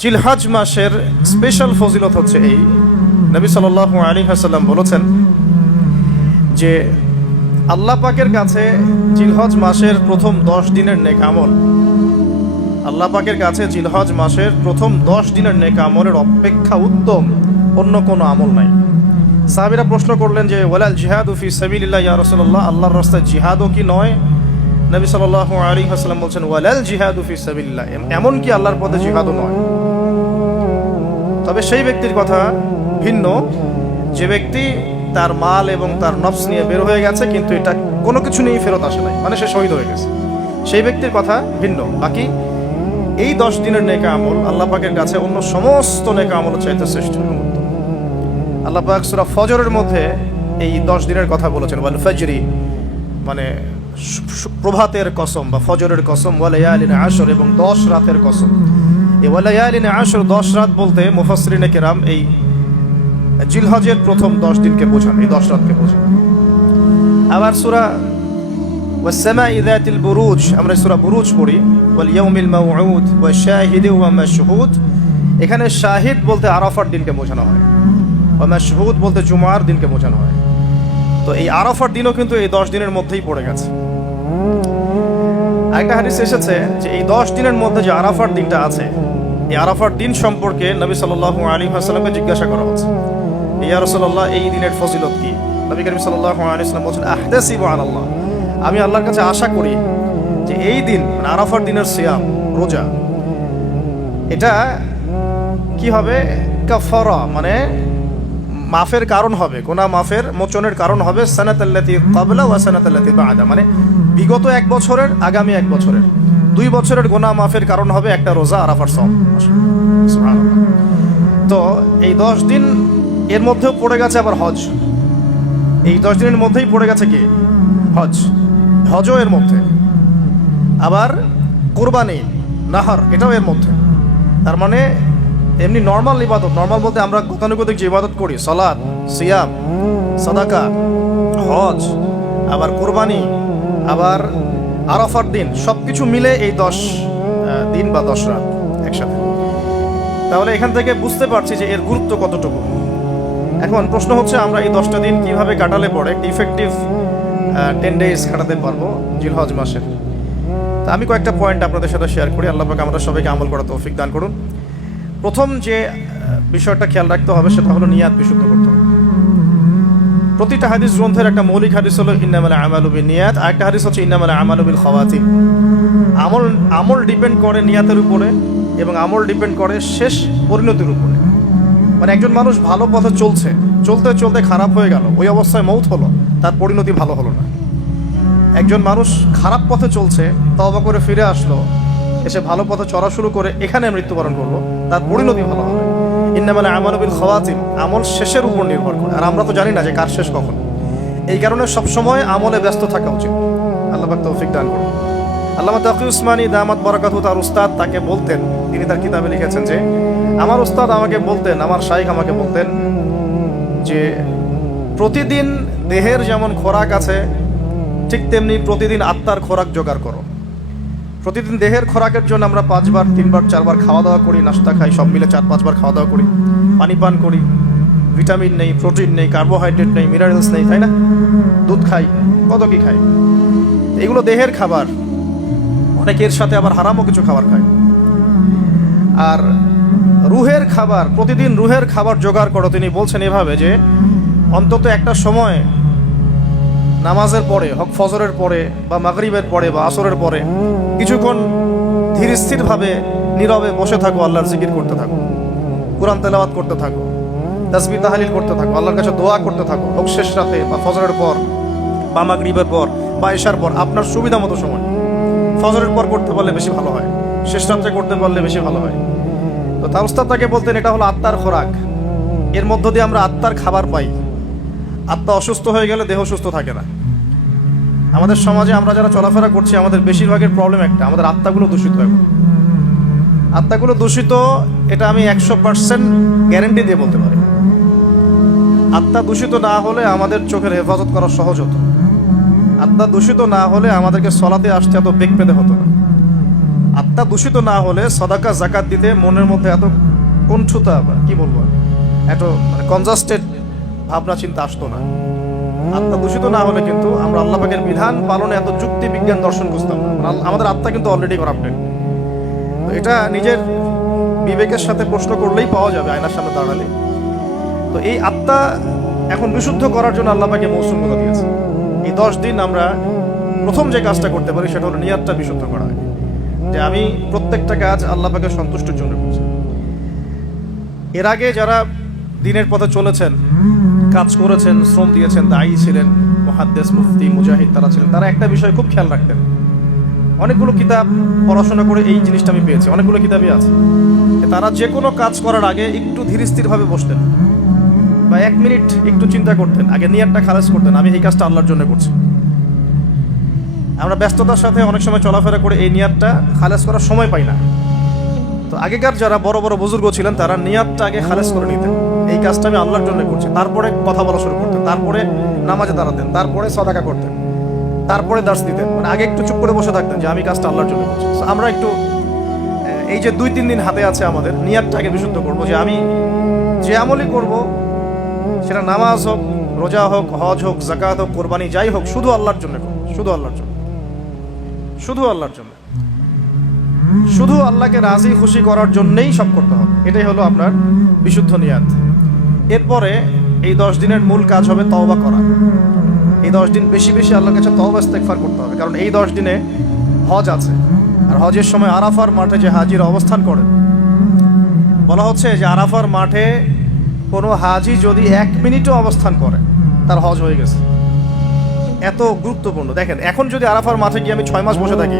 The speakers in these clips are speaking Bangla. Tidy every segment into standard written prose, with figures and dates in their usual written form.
জিলহজ মাসের স্পেশাল ফজিলত হচ্ছে এই, নবী সাল্লাল্লাহু আলাইহি ওয়াসাল্লাম বলেছেন যে আল্লাহ পাকের কাছে জিলহজ মাসের প্রথম 10 দিনের নেক আমল, আল্লাহ পাকের কাছে জিলহজ মাসের প্রথম 10 দিনের নেক আমলের অপেক্ষা উত্তম অন্য কোনো আমল নাই। সাহাবীরা প্রশ্ন করলেন যে ওয়ালাল জিহাদু ফি সাবিলিল্লাহ ইয়া রাসূলুল্লাহ, আল্লাহর রাস্তায় জিহাদও কি নয়? নবী সাল্লাল্লাহু আলাইহি ওয়াসাল্লাম বলছেন ওয়ালাল জিহাদু ফি সাবিলিল্লাহ, এমন কি আল্লাহর পথে জিহাদও নয়। তবে সেই ব্যক্তির কথা ভিন্ন যে ব্যক্তি তার মাল এবং তার নফস নিয়ে বের হয়ে গেছে কিন্তু এটা কোনো কিছু নিয়েই ফেরত আসে নাই, মানে সে শহীদ হয়ে গেছে, সেই ব্যক্তির কথা ভিন্ন। বাকি এই 10 দিনের নেক আমল আল্লাহ পাকের কাছে অন্য সমস্ত নেক আমল চাইতে শ্রেষ্ঠ এবং উত্তম। আল্লাহ পাক সূরা ফজরের মধ্যে এই 10 দিনের কথা বলেছেন, ওয়াল ফজরি মানে প্রভাতের কসম বা ফজরের কসম, ওয়া লায়ালিন আশর এবং 10 রাতের কসম। এই ওয়া লায়ালিন আশর 10 রাত বলতে মুফাসসিরিনে কেরাম এই জিলহজের প্রথম 10 দিনকে বোঝান, এই 10 রাতকে বোঝান। আবার সূরা ওয়াস সামাই যাতিল বুরুজ, আমরা সূরা বুরুজ পড়ি, ওয়াল ইয়াউমিল মাউউদ ওয়া শাহিদি ওয়া মাশহুদ, এখানে শাহিদ বলতে আরাফার দিনকে বোঝানো হয়, ওয়া মাশহুদ বলতে জুমার দিনকে বোঝানো হয়। তো এই আরাফার দিনও কিন্তু এই 10 দিনের মধ্যেই পড়ে গেছে। আরেকটা হাদিস এসেছে যে এই 10 দিনের মধ্যে যে আরাফার দিনটা আছে, এই আরাফার দিন সম্পর্কে নবী সাল্লাল্লাহু আলাইহি ওয়াসাল্লামকে জিজ্ঞাসা করা হচ্ছে, ইয়া রাসূলুল্লাহ এই দিনের ফজিলত কি? নবী করিম সাল্লাল্লাহু আলাইহি ওয়াসাল্লাম বলেন আহতাসিবু আলাল্লাহ, আমি আল্লাহর কাছে আশা করি যে এই দিন মানে আরাফার দিনের সিয়াম রোজা এটা কি হবে, কাফারা মানে মাফের কারণ হবে, গুনাহ মাফের মোচনের কারণ হবে, সানাতাল্লাতী ক্বাবলা ওয়া সানাতাল্লাতী বা'দা, মানে বিগত 1 বছরের আগামী 1 বছরের 2 বছরের গুনাহ মাফের কারণ হবে একটা রোজা আরাফার সওম। সুবহানাল্লাহ। তো এই 10 দিন এর মধ্যেও পড়ে গেছে আবার হজ, এই 10 দিনের মধ্যেই পড়ে গেছে কি হজ, হজও এর মধ্যে, আবার কুরবানি নাহার এটাও এর মধ্যে। তার মানে এমনি নর্মাল ইবাদত, নর্মাল বলতে আমরা গতানুগতিক যে ইবাদত করি, সালাত, সিয়াম, সাদাকা, হজ, আবার কুরবানি, আবার আরাফার দিন, সব কিছু মিলে এই 10 দিন বা 10 রাত একসাথে। তাহলে এখান থেকে বুঝতে পারছি যে এর গুরুত্ব কতটুকু। এখন প্রশ্ন হচ্ছে আমরা এই 10টা দিন কিভাবে কাটালে পরে ইফেক্টিভ 10 ডেজ কাটাতে পারবো জিলহজ মাসের। তা আমি কয়েকটা পয়েন্ট আপনাদের সাথে শেয়ার করি, আল্লাহ পাক আমরা সবাইকে আমল করার তৌফিক দান করুন। প্রথম যে বিষয়টা খেয়াল রাখতে হবে সেটা হলো নিয়াত বিশুদ্ধ করতে হবে। প্রতিটা হাদিস গ্রন্থের একটা মৌলিক হাদিস হলো ইন্নামাল আমালু বিনিয়াত, আরেকটা হাদিস হচ্ছে ইন্নামাল আমালু বিল খাওয়াতিম। আমল ডিপেন্ড করে নিয়াতের উপরে এবং আমল ডিপেন্ড করে শেষ পরিণতির উপরে। মানে একজন মানুষ ভালো পথে চলছে, চলতে চলতে খারাপ হয়ে গেল, ওই অবস্থায় মৌত হলো, তার পরিণতি ভালো হলো না। একজন মানুষ খারাপ পথে চলছে, তওবা করে ফিরে আসলো, এসে ভালো পথে চলা শুরু করে এখানে মৃত্যুবরণ করলো, তার পরিণতি ভালো হবে। ইন্নামাল আমালু বিল খাওয়াতিম, আমল শেষের উপর নির্ভর করে, আর আমরা তো জানি না যে কার শেষ কখন। এই কারণে সবসময় আমলে ব্যস্ত থাকা উচিত। আল্লাহ পাক তৌফিক দান করুন। আল্লামা তাকি উসমানী দামাত বারাকাতহু, তার উস্তাদ তাকে বলতেন, তিনি তার কিতাবে লিখেছেন যে আমার উস্তাদ আমাকে বলতেন, আমার শাইখ আমাকে বলতেন যে প্রতিদিন দেহের যেমন খোরাক আছে ঠিক তেমনি প্রতিদিন আত্মার খোরাক জোগাড় করো। প্রতিদিন দেহের খোরাকের জন্য আমরা 5 বার 3 বার 4 বার খাওয়া দাওয়া করি, নাস্তা খাই, সব মিলে 4-5 বার খাওয়া দাওয়া করি, পানি পান করি, ভিটামিন নেই, প্রোটিন নেই, কার্বোহাইড্রেট নেই, মিনারেলস নেই, তাই না? দুধ খাই, কত কি খাই, এগুলো দেহের খাবার। অনেকের সাথে আবার হারামও কিছু খাবার খায়। আর রুহের খাবার, প্রতিদিন রুহের খাবার জোগাড় করো। তিনি বলছেন এভাবে যে অন্তত একটা সময় নামাজের পরে, হক ফজরের পরে বা মাগরিবের পরে বা আসরের পরে কিছুক্ষণ ধীর স্থিরভাবে নীরবে বসে থাকো, আল্লাহর জিকির করতে থাকো, কোরআন তেলাওয়াত করতে থাকো, তাসবিহ তাহলিল করতে থাকো, আল্লাহর কাছে দোয়া করতে থাকো, হোক শেষ রাতে বা ফজরের পর বা মাগরিবের পর বা এশার পর, আপনার সুবিধা মতো সময়। ফজরের পর করতে পারলে বেশি ভালো হয়, শেষ রাত্রে করতে পারলে বেশি ভালো হয়। তো তার উস্তাদ তাকে বলতেন এটা হলো আত্মার খোরাক, এর মধ্য দিয়ে আমরা আত্মার খাবার পাই। আত্মা অসুস্থ হয়ে গেলে দেহ সুস্থ থাকে না। আমাদের সমাজে আমরা যারা চলাফেরা করছি আমাদের বেশিরভাগের প্রবলেম একটা, আমাদের আত্মাগুলো দূষিত। এখন আত্মাগুলো দূষিত, এটা আমি 100% গ্যারেন্টি দিয়ে বলতে পারি। আত্মা দূষিত না হলে আমাদের চোখের হেফাজত করা সহজ হতো, আত্মা দূষিত না হলে আমাদেরকে সলাতে আসতে এত বেগ পেতে হতো না। আত্মা দূষিত না হলে সাদাকা জাকাত দিতে মনের মধ্যে এত কণ্ঠতা, কি বলবো, এত মানে কনজাস্টেড ভাবনা চিন্তা আসতো না। আত্মা দূষিত না হলে কিন্তু আমরা আল্লাহ পাকের বিধান পালনে এত যুক্তি বিজ্ঞান দর্শন বুঝতাম না। আমাদের আত্মা কিন্তু অলরেডি করাপ্টেড। তো এটা নিজের বিবেকের সাথে প্রশ্ন করলেই পাওয়া যাবে আয়নার সামনে দাঁড়ালে। তো এই আত্মা এখন বিশুদ্ধ করার জন্য আল্লাহ পাকে মৌসুম কথা দিয়েছে। এই 10 দিন আমরা প্রথম যে কাজটা করতে পারি সেটা হলো নিয়াতটা বিশুদ্ধ করা, যে আমি প্রত্যেকটা কাজ আল্লাহ পাকের সন্তুষ্টির জন্য করছি। এর আগে যারা দিনের পথে চলেছেন, কাজ করেছেন, শ্রম দিয়েছেন, দায়ী ছিলেন, মুহাদ্দিস, মুফতি, মুজাহিদ তারা ছিলেন, তারা একটা বিষয় খুব খেয়াল রাখতেন। অনেকগুলো কিতাব পড়াশোনা করে এই জিনিসটা আমি পেয়েছি, অনেকগুলো কিতাবই আছে। তারা যে কোনো কাজ করার আগে একটু ধীরস্থিরভাবে বসতেন বা 1 মিনিট একটু চিন্তা করতেন, আগে নিয়াতটা খালাস করতেন, আমি এই কাজটা আল্লাহর জন্য করছি। আমরা ব্যস্ততার সাথে অনেক সময় চলাফেরা করে এই নিয়াতটা খালাস করার সময় পাই না। তো আগেকার যারা বড় বড় বুজুর্গ ছিলেন তারা নিয়াতটা আগে খালাস করে নিতেন, এই কাজটা আমি আল্লাহর জন্য করছি। তারপরে কথা বলা শুরু করতেন, তারপরে নামাজে দাঁড়াতেন, তারপরে সাদাকা করতেন, তারপরে দার্স দিতেন। মানে আগে একটু চুপ করে বসে থাকতেন যে আমি কাজটা আল্লাহর জন্য করছি। আমরা একটু এই যে 2-3 দিন হাতে আছে আমাদের, নিয়াতটাকে বিশুদ্ধ করবো যে আমি যে আমলই করব সেটা নামাজ হোক, রোজা হোক, হজ হোক, যাকাত হোক, কোরবানি যাই হোক, শুধু আল্লাহর জন্য করব, শুধু আল্লাহর জন্য, শুধু আল্লাহর জন্য, শুধু আল্লাহকে রাজি খুশি করার জন্যই সব করতে হবে। এটাই হলো আপনার বিশুদ্ধ নিয়াত। এরপরে এই 10 দিনের মূল কাজ হবে তওবা করা। এই 10 দিন বেশি বেশি আল্লাহর কাছে তওবা ইস্তেগফার করতে হবে, কারণ এই 10 দিনে হজ আছে। আর হজের সময় আরাফার মাঠে যে হাজিরা অবস্থান করেন, বলা হচ্ছে যে আরাফার মাঠে কোনো হাজি যদি 1 মিনিটও অবস্থান করে তার হজ হয়ে গেছে। এত গুরুত্বপূর্ণ। দেখেন, এখন যদি আরাফার মাঠে গিয়ে আমি 6 মাস বসে থাকি,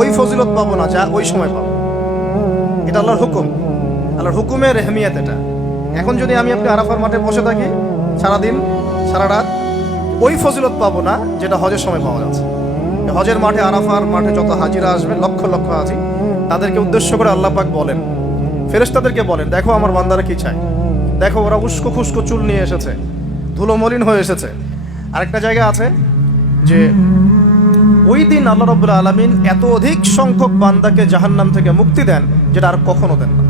ওই ফজিলত পাবো না যা ওই সময় পাবো। এটা আল্লাহর হুকুম, আল্লাহর হুকুমের রেহমিয়াত এটা। এখন যদি আমি আপনি আরাফার মাঠে বসে থাকি সারাদিন সারা রাত, ওই ফজিলত পাবো না যেটা হজের সময় পাওয়া যাচ্ছে। হজের মাঠে, আরাফার মাঠে যত হাজিরা আসবে, লক্ষ লক্ষ হাজি, তাদেরকে উদ্দেশ্য করে আল্লাহ পাক বলেন, ফেরেশতাদেরকে বলেন, দেখো আমার বান্দারা কি চায়, দেখো ওরা উস্কো খুস্কো চুল নিয়ে এসেছে, ধুলো মলিন হয়ে এসেছে। আরেকটা জায়গা আছে যে ওই দিন আল্লাহ রাব্বুল আলামিন এত অধিক সংখ্যক বান্দাকে জাহান্নাম থেকে মুক্তি দেন যেটা আর কখনো দেন না,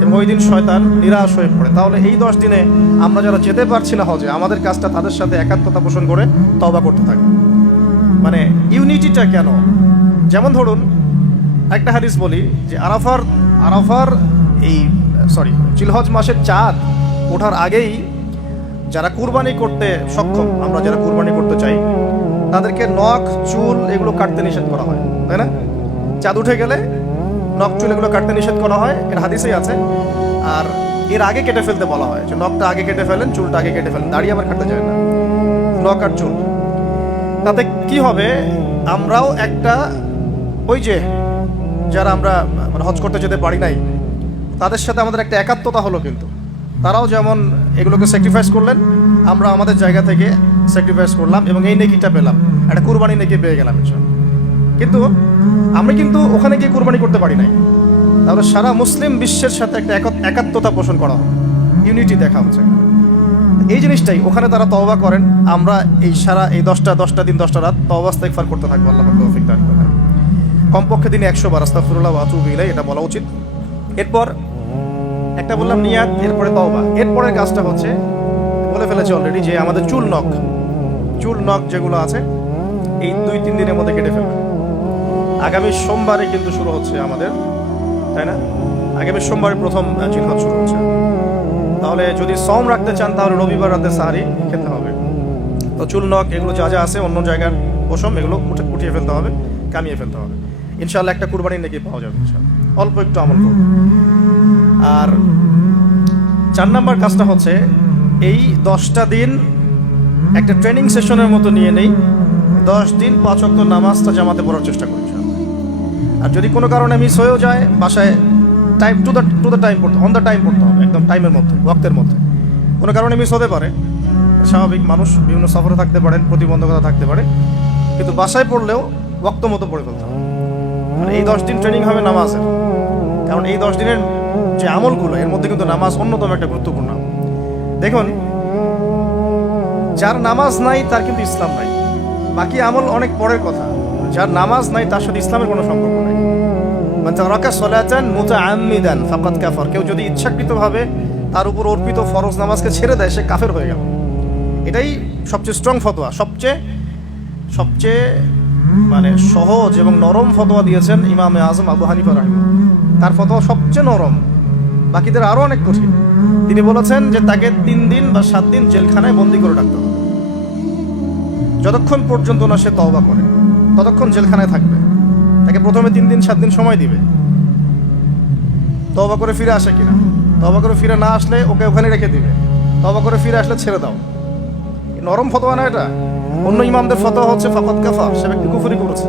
এবং ওই দিন শয়তান নিরাশ হয়ে পড়ে। তাহলে এই 10 দিনে আমরা যারা যেতে পারছি না হজে, আমাদের কাজটা তাদের সাথে একাত্মতা পোষণ করে তওবা করতে থাকি। মানে ইউনিটিটা কেন? যেমন ধরুন একটা হাদিস বলি যে আরাফার এই জিলহজ মাসের চাঁদ ওঠার আগেই যারা কুরবানি করতে সক্ষম, আমরা যারা কুরবানি করতে চাই, তাদেরকে নখ, চুল এগুলো কাটতে নিষেধ করা হয়, তাই না? চাঁদ উঠে গেলে নখ, চুল এগুলো কাটতে নিষেধ করা হয়, এর হাদিসেই আছে। আর এর আগে কেটে ফেলতে বলা হয়, যে নখটা আগে কেটে ফেলেন, চুলটা আগে কেটে ফেলেন, দাড়ি আবার কাটতে যায় না, নখ আর চুল। তাতে কি হবে, আমরাও একটা, ওই যে যারা আমরা হজ করতে যেতে পারি নাই তাদের সাথে আমাদের একটা একাত্মতা হলো। কিন্তু তারাও যেমন এগুলোকে স্যাক্রিফাইস করলেন, আমরা আমাদের জায়গা থেকে স্যাক্রিফাইস করলাম এবং এই নেকিটা পেলাম, একটা কুরবানি নেকি পেয়ে গেলাম ইনশাআল্লাহ। কিন্তু আমরা কিন্তু ওখানে গিয়ে কুরবানি করতে পারি নাই। তাহলে সারা মুসলিম বিশ্বের সাথে একটা একাত্মতা পোষণ করা হবে, ইউনিটি দেখা হচ্ছে। এই জিনিসটাই ওখানে তারা তওবা করেন, আমরা এই সারা এই 10টা দিন 10টা রাত তওবা ইস্তেগফার করতে থাকবো। আল্লাহ পাক তৌফিক দান করেন। কমপক্ষে দিনে 100 বার আস্তাগফিরুল্লাহ ওয়া আতুবু ইলাইহি, এটা বলা উচিত। এরপর একটা বললাম নিয়াত, এরপরে তওবা। এরপরের কাজটা হচ্ছে, বলে ফেলেছি অলরেডি, যে আমাদের চুল নখ যেগুলো আছে এই 2-3 দিনের মধ্যে কেটে ফেলবে। আগামী সোমবারে কিন্তু শুরু হচ্ছে আমাদের, তাই না? আগামী সোমবারে প্রথম জিলহজ শুরু হচ্ছে। তাহলে যদি সওম রাখতে চান তাহলে রবিবার রাতে সাহারি খেতে হবে। তো চুল নখ এগুলো যা যা আছে অন্য জায়গার পশম, এগুলো উঠিয়ে ফেলতে হবে, কামিয়ে ফেলতে হবে। ইনশাআল্লাহ একটা কুরবানি নাকি পাওয়া যাবে ইনশাআল্লাহ। অল্প একটু আমল করব। আর 4 নাম্বার কাজটা হচ্ছে, এই 10টা দিন একটা ট্রেনিং সেশনের মতো নিয়ে নেই। 10 দিন 5 ওয়াক্ত নামাজটা জামাতে পড়ার চেষ্টা করি ইনশাআল্লাহ। আর যদি কোনো কারণে মিস হয়েও যায়, বাসায় টাইম টু দ্য টাইম পড়তে, অন দ্য টাইম পড়তে হবে, একদম টাইমের মধ্যে, ওয়াক্তের মধ্যে। কোনো কারণে মিস হতে পারে, স্বাভাবিক, মানুষ বিভিন্ন সফরে থাকতে পারেন, প্রতিবন্ধকতা থাকতে পারে, কিন্তু বাসায় পড়লেও ওয়াক্ত মতো পড়ে ফেলতে হবে। মানে এই 10 দিন ট্রেনিং হবে নামাজের, কারণ এই 10 দিনের যে আমলগুলো, এর মধ্যে কিন্তু নামাজ অন্যতম একটা গুরুত্বপূর্ণ আমল। দেখুন, যার নামাজ নাই তার কিন্তু ইসলাম নাই। বাকি আমল অনেক পরের কথা, যার নামাজ নাই তার সাথে ইসলামের কোনো সম্পর্ক নাই। মান তারাকা সালাতান মুতাআম্মিদান ফাকাদ কাফার, কেউ যদি ইচ্ছাকৃতভাবে তার উপর অর্পিত ফরজ নামাজকে ছেড়ে দেয় সে কাফের হয়ে গেল। এটাই সবচেয়ে স্ট্রং ফতোয়া, সবচেয়ে মানে সহজ এবং নরম ফতোয়া দিয়েছেন ইমামে আজম আবু হানিফা রাহিমাহুল্লাহ। তার ফতোয়া সবচেয়ে নরম, বাকিদের আরো অনেক কঠিন। তিনি বলেছেন যে তাকে 3 দিন বা 7 দিন জেলখানায় বন্দি করে রাখতে হবে, যতক্ষণ পর্যন্ত না সে তওবা করে ততক্ষণ জেলখানায় থাকবে। তাকে প্রথমে 3 দিন 7 দিন সময় দিবে তওবা করে ফিরে আসে কিনা। তওবা করে ফিরে না আসলে ওকে ওখানে রেখে দিবে, তওবা করে ফিরে আসলে ছেড়ে দাও। নরম ফতোয়া না এটা। অন্য ইমামদের ফতোয়া হচ্ছে ফাকাদ কাফার, সে ব্যক্তি কুফরি করেছে।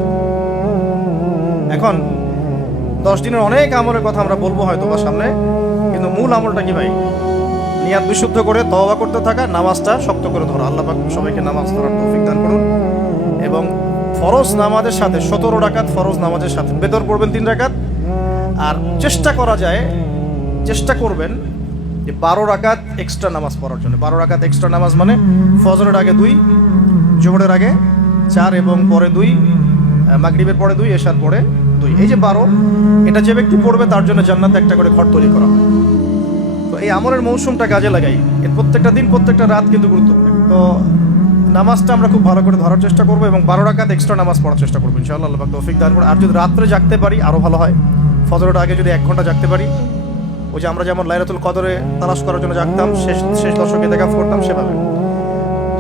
এখন 10 দিনের অনেক আমলের কথা আমরা বলবো হয়তো বা সামনে, কিন্তু মূল আমলটা কি ভাই? নিয়াত বিশুদ্ধ করে তওবা করতে থাকা, নামাজটা শক্ত করে ধরা। আল্লাহ পাক সবাইকে নামাজ ধরার তৌফিক দান করুন। এবং ফরজ নামাজের সাথে 17 রাকাত ফরজ নামাজের সাথে বেতর পড়বেন 3 রাকাত। আর চেষ্টা করা যায়, চেষ্টা করবেন যে 12 রাকাত এক্সট্রা নামাজ পড়ার জন্য। 12 রাকাত এক্সট্রা নামাজ মানে ফজরের আগে 2, জোহরের আগে 4 এবং পরে 2, মাগরিবের পরে 2, এশার পরে 2। এই যে 12, এটা যে ব্যক্তি পড়বে তার জন্য জান্নাতে একটা করে ঘর তৈরি করা হয়। তো এই আমলের মৌসুমটা কাজে লাগাই। এর প্রত্যেকটা দিন প্রত্যেকটা রাত কিন্তু গুরুত্বপূর্ণ। তো নামাজটা আমরা খুব ভালো করে ধরার চেষ্টা করবো এবং 12 রাকাত এক্সট্রা নামাজ পড়ার চেষ্টা করবো ইনশাআল্লাহ। আল্লাহ পাক তৌফিক দান করুন। আর যদি রাত্রে জাগতে পারি আরো ভালো হয়। ফজরের আগে যদি 1 ঘন্টা জাগতে পারি, ওই যে আমরা যেমন লাইলাতুল কদরে তালাশ করার জন্য জাগতাম, শেষ দশকে দেখা করতাম, সেভাবে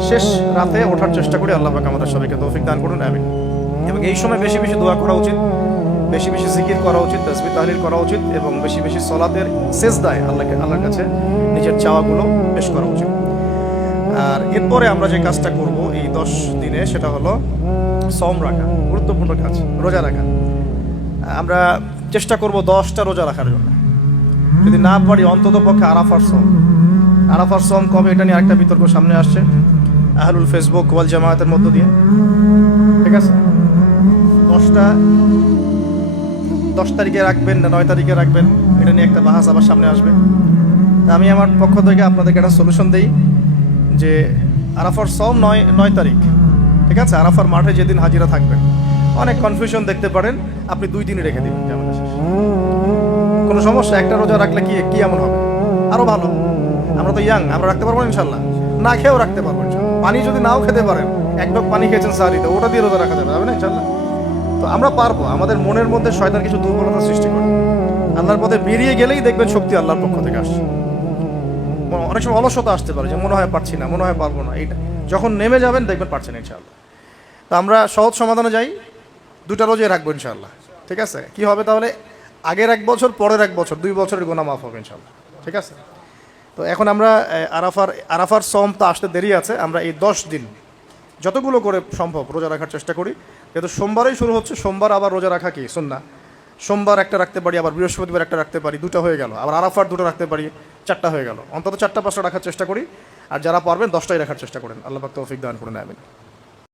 শেষ রাতে ওঠার চেষ্টা করি। আল্লাহ পাক আমাদের সবাইকে তৌফিক দান করুন, আমিন। এবং এই সময় বেশি বেশি দোয়া করা উচিত, বেশি বেশি জিকির করা উচিত, তাসবিহ তাহলিল করা উচিত এবং বেশি বেশি সালাতের সেজদায় আল্লাহর কাছে নিজের চাওয়াগুলো পেশ করা উচিত। আর এরপরে আমরা যে কাজটা করব এই 10 দিনে, সেটা হলো সওম রাখা, গুরুত্বপূর্ণ কাজ, রোজা রাখা। আমরা চেষ্টা করব 10টা রোজা রাখার জন্য। যদি না পারি অন্তত পক্ষে আরাফার সওম কবে, এটা নিয়ে আরেকটা বিতর্ক সামনে আসছে আহলুল ফেসবুক ওয়াল জামায়াতের মধ্য দিয়ে। ঠিক আছে, 10 তারিখে রাখবেন না 9 তারিখে রাখবেন, এটা নিয়ে একটা বাহাস আবার সামনে আসবে। আমি আমার পক্ষ থেকে আপনাদেরকে একটা সলিউশন দেই যে আরাফার সওম 9 তারিখ। ঠিক আছে, আরাফার মাঠে যেদিন হাজিরা থাকবেন। অনেক কনফিউশন দেখতে পারেন, আপনি 2 দিনই রেখে দিবেন, ঝামেলা শেষ। কোনো সমস্যা, একটা রোজা রাখলে কি এমন হবে? আরো ভালো। আমরা তো ইয়াং, আমরা রাখতে পারবো ইনশাল্লাহ। না খেয়েও রাখতে পারবো ইনশাল্লাহ। পানি যদি নাও খেতে পারেন, 1 ঢোক পানি খেয়েছেন সাহারিতে, ওটা দিয়ে রোজা রাখা যাবে না ইনশাল্লাহ। তো আমরা পারবো। আমাদের মনের মধ্যে শয়তান কিছু দুর্বলতা সৃষ্টি করে, আল্লাহর পথে বেরিয়ে গেলেই দেখবেন শক্তি আল্লাহর পক্ষ থেকে আসছে। অনেক সময় অলসতা আসতে পারে যে মনে হয় পারছি না, মনে হয় পারবো না। এইটা যখন নেমে যাবেন দেখবেন পারছেন ইনশাআল্লাহ। তো আমরা সহজ সমাধানে যাই, 2টা রোজে রাখবো ইনশাআল্লাহ। ঠিক আছে, কি হবে তাহলে? আগের 1 বছর, পরের 1 বছর, 2 বছরের গুনাহ মাফ হবে ইনশাআল্লাহ। ঠিক আছে, তো এখন আমরা আরাফার সওম তো আসতে দেরি আছে। আমরা এই 10 দিন যতগুলো করে সম্ভব রোজা রাখার চেষ্টা করি। যেহেতু সোমবারেই শুরু হচ্ছে, সোমবার আবার রোজা রাখা কি সুন্নাহ। সোমবার একটা রাখতে পারি, আবার বৃহস্পতিবার একটা রাখতে পারি, 2টা হয়ে গেল। আবার আরাফার 2টা রাখতে পারি, 4টা হয়ে গেল। অন্তত 4টা 5টা রাখার চেষ্টা করি। আর যারা পারবেন 10টাই রাখার চেষ্টা করেন। আল্লাহ পাক তৌফিক দান করুন, আমিন।